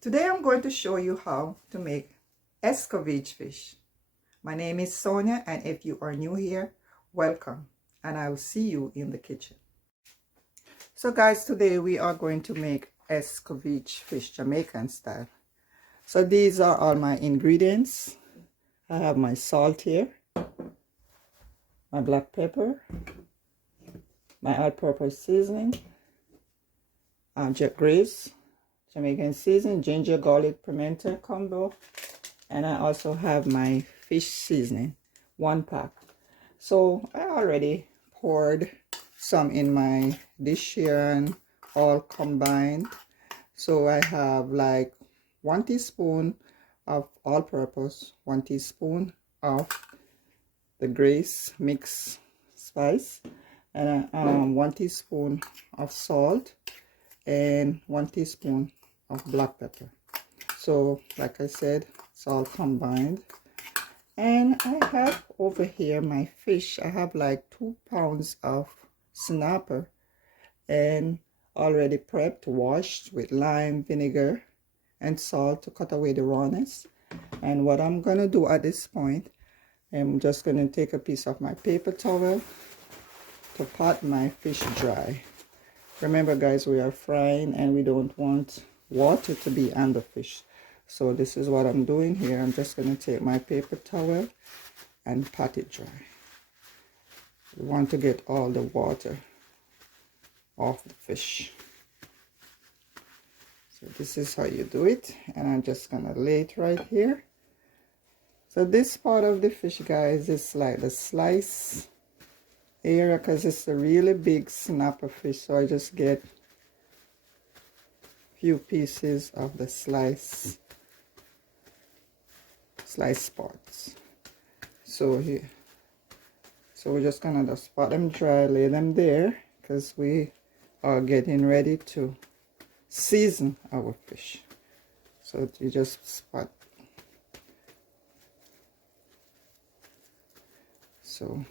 Today I'm going to show you how to make Escovitch fish. My name is Sonia, and if you are new here, welcome, and I will see you in the kitchen. So guys, today we are going to make Escovitch fish, Jamaican style. So these are all my ingredients. I have my salt here, my black pepper, my all-purpose seasoning, grace, Jamaican seasoning, ginger, garlic, pimento combo, and I also have my fish seasoning, 1 pack. So I already poured some in my dish here and all combined. So I have like 1 teaspoon of all-purpose, 1 teaspoon of the grace mix spice, and 1 teaspoon of salt, and 1 teaspoon of black pepper. So like I said, it's all combined. And I have over here my fish. I have like 2 pounds of snapper, and already prepped, washed with lime, vinegar, and salt to cut away the rawness. And what I'm gonna do at this point, I'm just gonna take a piece of my paper towel to pat my fish dry. Remember guys, we are frying and we don't want water to be on the fish. So this is what I'm doing here. I'm just going to take my paper towel and pat it dry. We want to get all the water off the fish. So this is how you do it. And I'm just going to lay it right here. So this part of the fish, guys, is like the slice area because it's a really big snapper fish. So I just get a few pieces of the slice parts. So here, so we're just gonna just pat them dry, lay them there, because we are getting ready to season our fish. So you just spot. So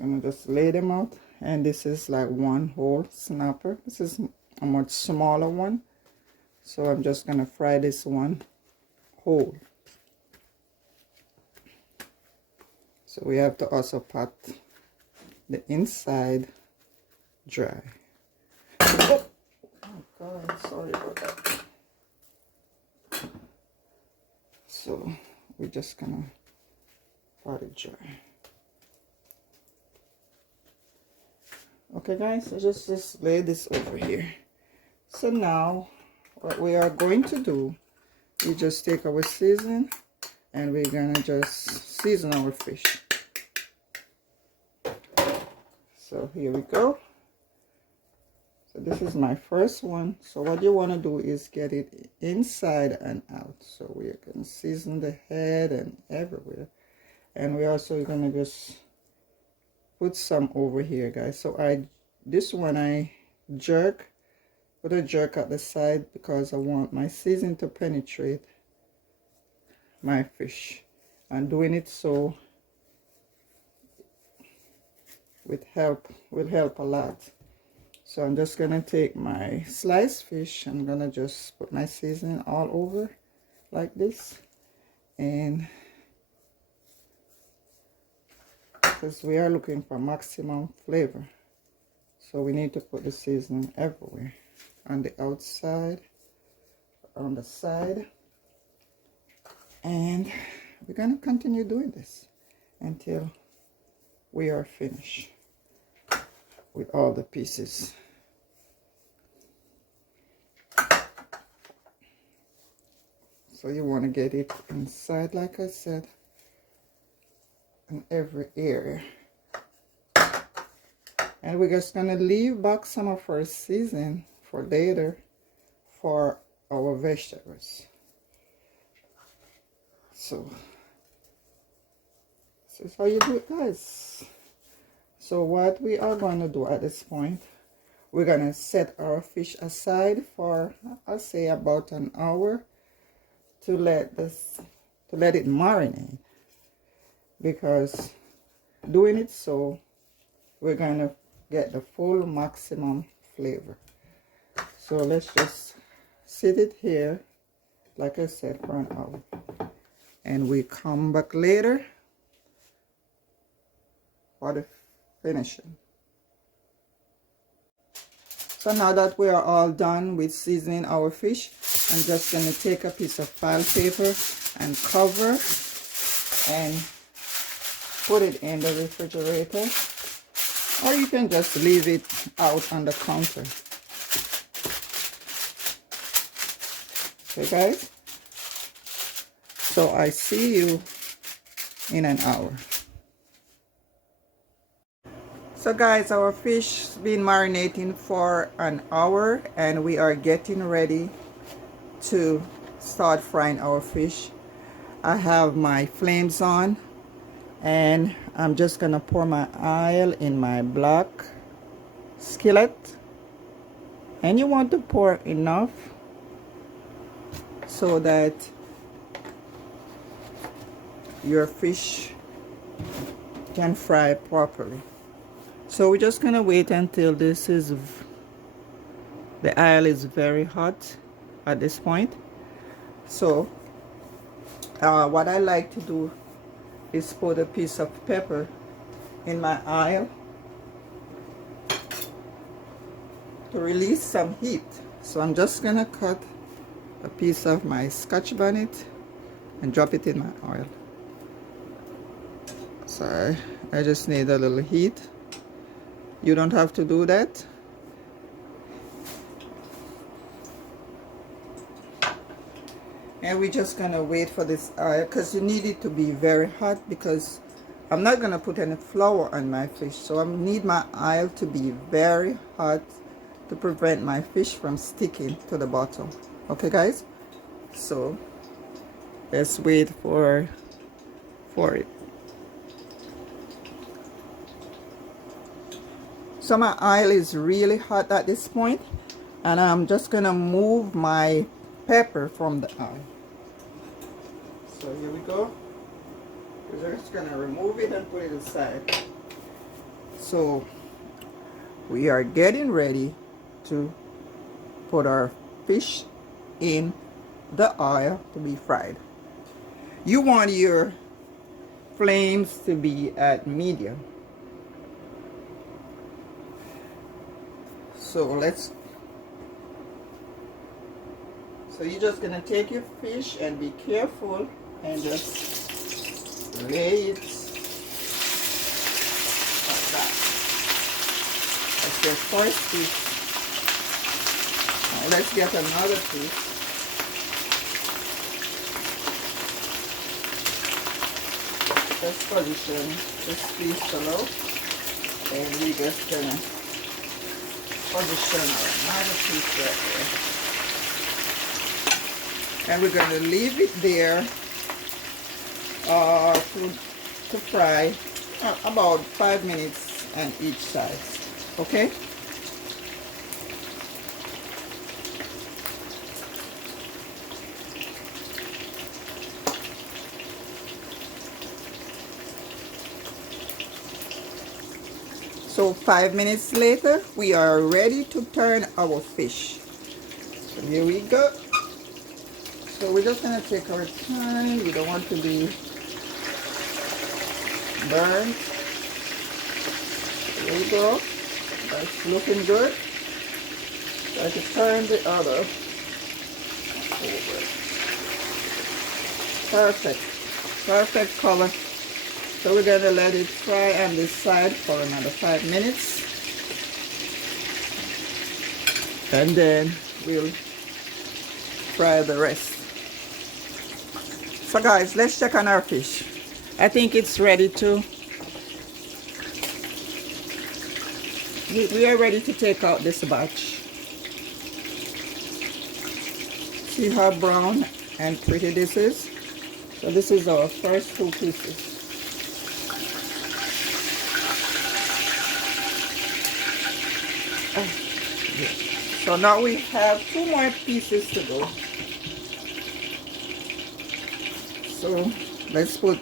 I'm gonna just lay them out, and this is like 1 whole snapper. This is a much smaller one, so I'm just gonna fry this one whole. So we have to also pat the inside dry. Oh God, sorry about that. So we're just gonna pat it dry. Okay guys, so just lay this over here. So now what we are going to do, we just take our season and we're gonna just season our fish. So here we go. So this is my first one. So what you want to do is get it inside and out. So we're gonna season the head and everywhere, and we're also gonna just put some over here, guys. So this one I put a jerk at the side because I want my seasoning to penetrate my fish, and doing it so will help a lot. So I'm just gonna take my sliced fish, I'm gonna just put my seasoning all over like this, and because we are looking for maximum flavor, so we need to put the seasoning everywhere, on the outside, on the side, and we're gonna continue doing this until we are finished with all the pieces. So you want to get it inside, like I said, in every area. And we're just gonna leave back some of our seasoning for later for our vegetables. So this is how you do it, guys. So what we are going to do at this point, we're going to set our fish aside for, I'll say, about an hour to to let it marinate, because doing it so we're going to get the full maximum flavor. So let's just sit it here, like I said, for an hour, and we come back later for the finishing. So now that we are all done with seasoning our fish, I'm just going to take a piece of file paper and cover and put it in the refrigerator, or you can just leave it out on the counter. Okay guys, so I see you in an hour. So guys, our fish has been marinating for an hour, and we are getting ready to start frying our fish. I have my flames on, and I'm just gonna pour my oil in my black skillet, and you want to pour enough so that your fish can fry properly. So we're just gonna wait until the oil is very hot at this point. So what I like to do is put a piece of pepper in my oil to release some heat. So I'm just gonna cut a piece of my Scotch bonnet and drop it in my oil. Sorry, I just need a little heat. You don't have to do that. And we're just gonna wait for this oil, because you need it to be very hot, because I'm not gonna put any flour on my fish. So I need my oil to be very hot to prevent my fish from sticking to the bottom. Okay guys, so let's wait for it. So my oil is really hot at this point, and I'm just gonna move my pepper from the oil. So here we go. We're just gonna remove it and put it aside. So we are getting ready to put our fish in the oil to be fried. You want your flames to be at medium. So you're just gonna take your fish and be careful and just lay it like that. That's your first piece. Now let's get another piece. Just position this piece below, and we're just gonna position another piece right there. And we're going to leave it there to fry about 5 minutes on each side. Okay? So 5 minutes later, we are ready to turn our fish. So here we go. So we're just going to take our time. We don't want to be burned. There we go. That's looking good. So I can turn the other over. Perfect. Perfect color. So we're going to let it fry on this side for another 5 minutes. And then we'll fry the rest. So guys, let's check on our fish. I think it's ready to, we are ready to take out this batch. See how brown and pretty this is? So this is our first 2 pieces. Oh, yeah. So now we have 2 more pieces to go. So let's put,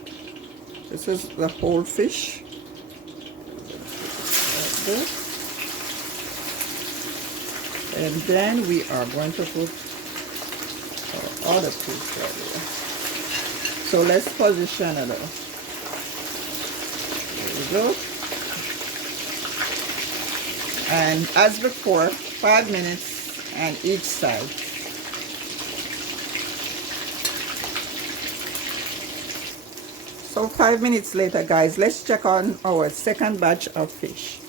this is the whole fish. Like this. And then we are going to put our other piece right here. So let's position it up. There we go. And as before, 5 minutes on each side. So 5 minutes later, guys, let's check on our second batch of fish.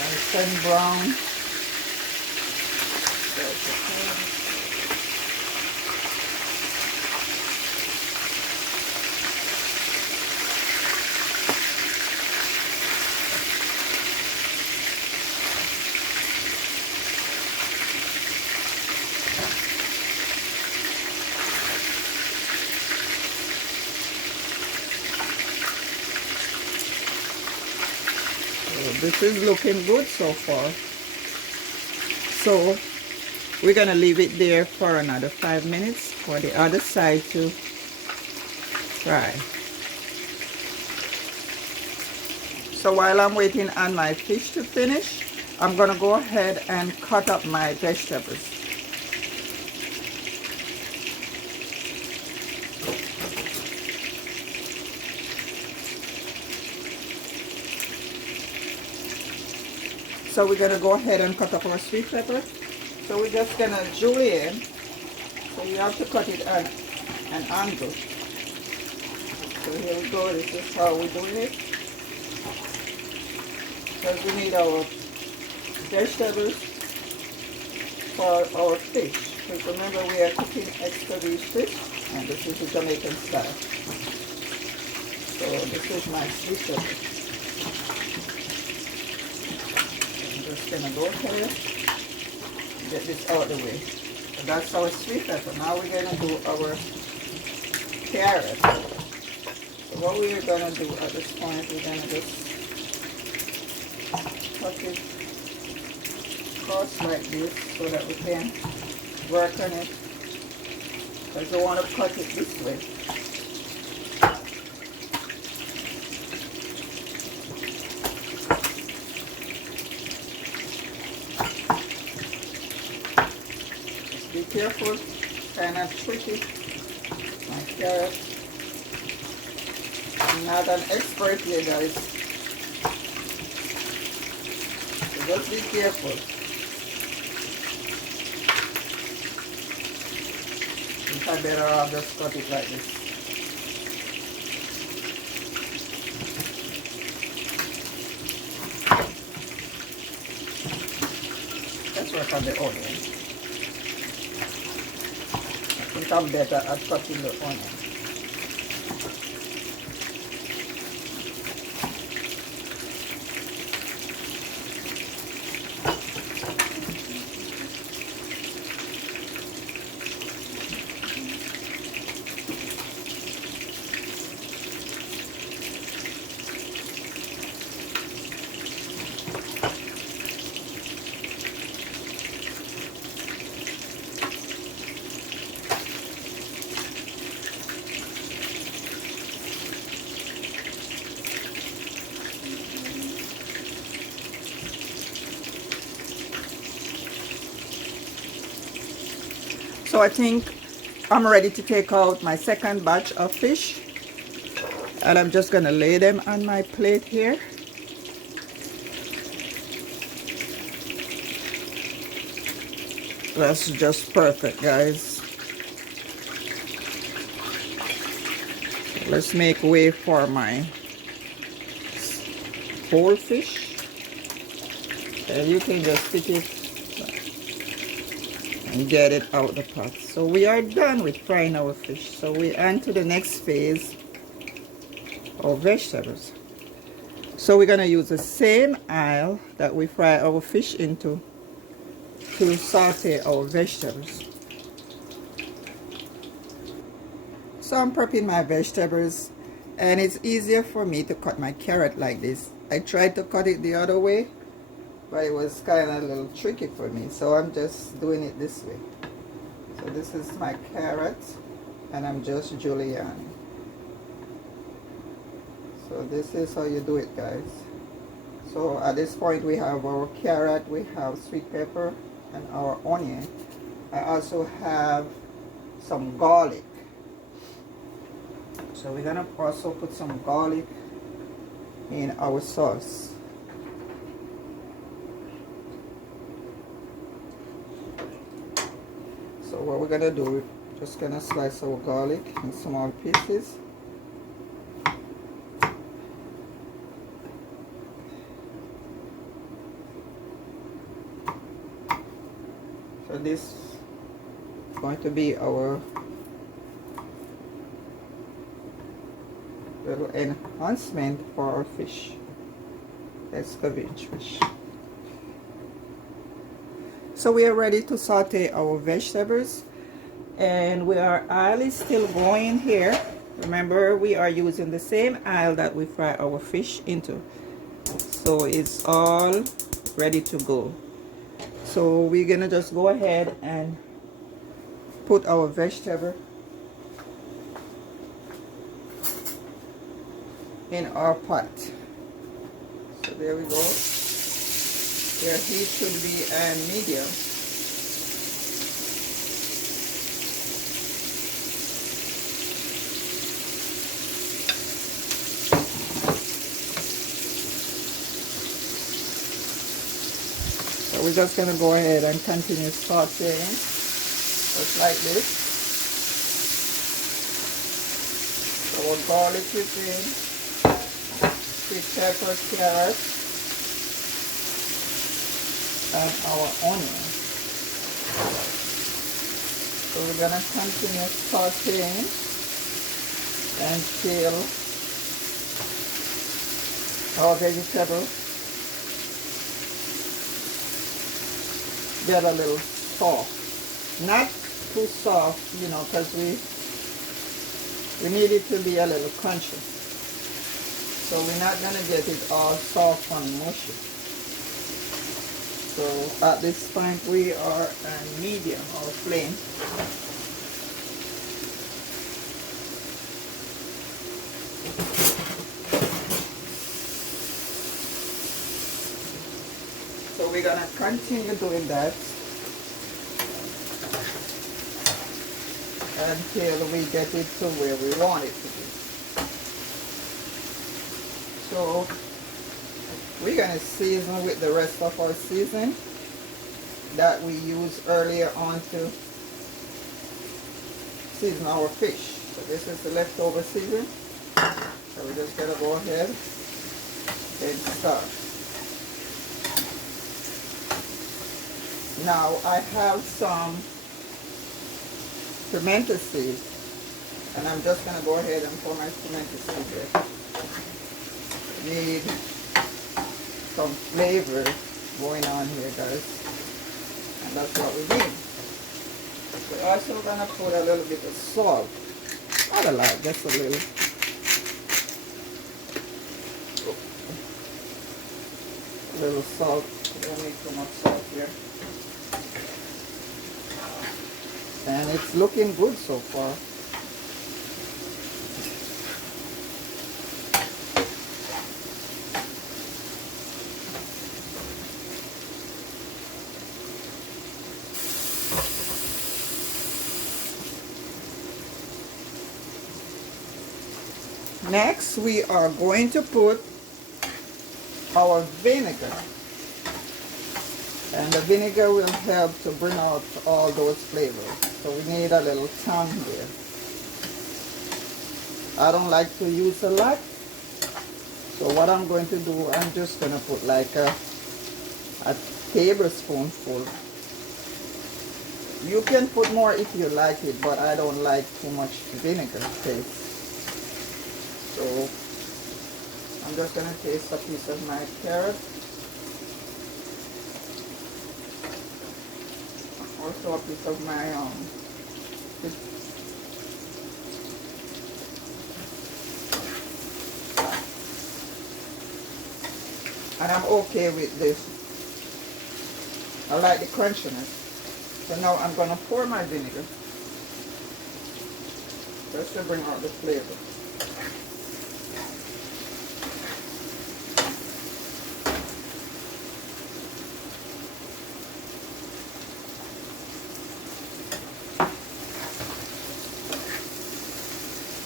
Nice and brown. This is looking good so far. So we're gonna leave it there for another 5 minutes for the other side to fry. So while I'm waiting on my fish to finish, I'm gonna go ahead and cut up my vegetables. So we're gonna go ahead and cut up our sweet pepper. So we're just gonna julienne. So you have to cut it at an angle. So here we go, this is how we're doing it. Because we need our vegetables for our fish. Because remember, we are cooking Escovitch fish, and this is the Jamaican style. So this is my sweet pepper. Gonna go ahead and get this out of the way. So that's our sweet pepper. Now we're gonna do our carrot. So what we're gonna do at this point, we're gonna just cut it across like this so that we can work on it. Because we want to cut it this way. Be careful, kind of tricky. My carrot. I'm not an expert here, guys. So just be careful. I think I better off just cut it like this. Let's work on the onion. I think I'm better at cutting the onion. So I think I'm ready to take out my second batch of fish, and I'm just gonna lay them on my plate here. That's just perfect, guys. Let's make way for my whole fish, and you can just stick it and get it out the pot. So we are done with frying our fish. So we're on to the next phase of vegetables. So we're gonna use the same oil that we fry our fish into to saute our vegetables. So I'm prepping my vegetables, And it's easier for me to cut my carrot like this. I tried to cut it the other way, but it was kind of a little tricky for me, so I'm just doing it this way. So this is my carrot, and I'm just julienning. So this is how you do it, guys. So at this point we have our carrot, we have sweet pepper, and our onion. I also have some garlic. So we're gonna also put some garlic in our sauce. So what we're gonna do, we're just gonna slice our garlic in small pieces. So this is going to be our little enhancement for our fish, Escovitch fish. So we are ready to saute our vegetables, and our oil is still going here. Remember, we are using the same oil that we fry our fish into, so it's all ready to go. So we're gonna just go ahead and put our vegetable in our pot. So there we go. Their heat should be medium. So we're just gonna go ahead and continue sauteing just like this. So our garlic is in. Sweet pepper, carrot, and our onion. So we're gonna continue sauteing until our vegetables get a little soft. Not too soft, you know, because we need it to be a little crunchy. So we're not going to get it all soft and mushy. So at this point we are on medium or flame. So we're going to continue doing that until we get it to where we want it to be. So we're going to season with the rest of our season that we used earlier on to season our fish. So this is the leftover season. So we're just going to go ahead and start. Now I have some pimento seeds, and I'm just going to go ahead and pour my pimento seeds here. Need some flavor going on here, guys, and that's what we need. We're also gonna put a little bit of salt, not a lot, just a little. A little salt. We don't need too much salt here, and it's looking good so far. Next, we are going to put our vinegar, and the vinegar will help to bring out all those flavors. So we need a little tongue here. I don't like to use a lot, so what I'm going to do, I'm just going to put like a tablespoonful. You can put more if you like it, but I don't like too much vinegar taste. So I'm just going to taste a piece of my carrot. Also a piece of my And I'm okay with this. I like the crunchiness. So now I'm gonna pour my vinegar just to bring out the flavor.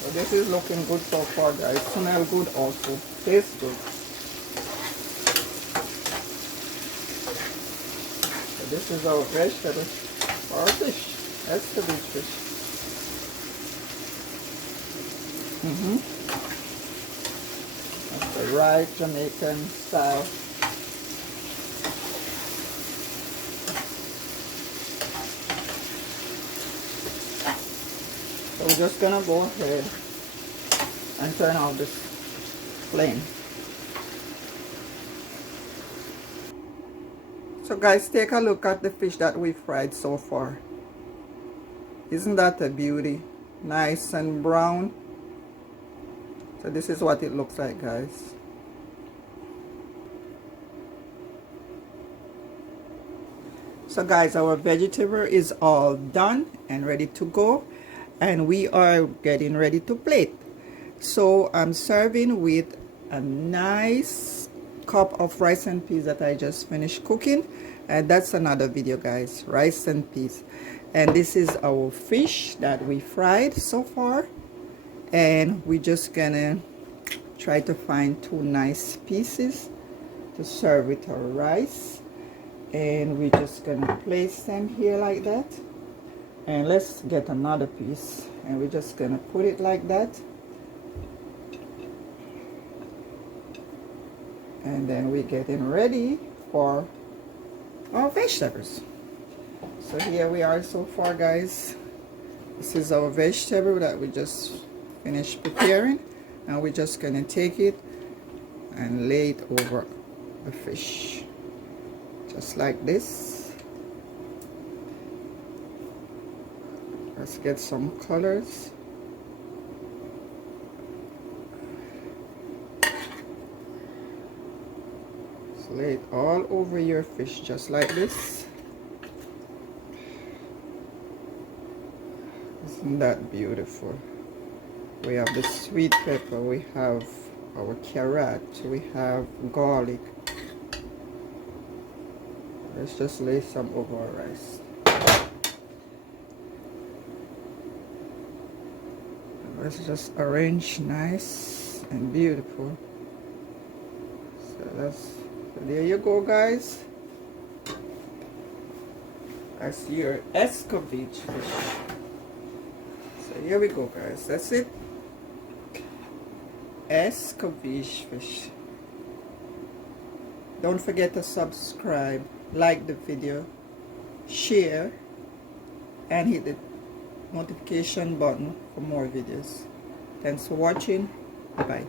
So this is looking good so far, guys. Smell good also. Tastes good. So this is our vegetable or fish. Escovitch fish. That's the right Jamaican style. So we're just gonna go ahead and turn off this flame. So guys, take a look at the fish that we fried so far. Isn't that a beauty? Nice and brown. So this is what it looks like, guys. So guys, our vegetable is all done and ready to go, and we are getting ready to plate. So I'm serving with a nice cup of rice and peas that I just finished cooking, and that's another video, guys. Rice and peas. And this is our fish that we fried so far, and we're just gonna try to find 2 nice pieces to serve with our rice, and we're just gonna place them here like that. And let's get another piece, and we're just gonna put it like that, and then we're getting ready for our vegetables. So here we are so far, guys. This is our vegetable that we just finished preparing, and we're just gonna take it and lay it over the fish just like this. Let's get some colors. So lay it all over your fish just like this. Isn't that beautiful? We have the sweet pepper, we have our carrot, we have garlic. Let's just lay some over our rice. Let's just arrange nice and beautiful. So there you go, guys. That's your Escovitch fish. So here we go, guys. That's it. Escovitch fish. Don't forget to subscribe, like the video, share, and hit the notification button for more videos. Thanks for watching. Bye.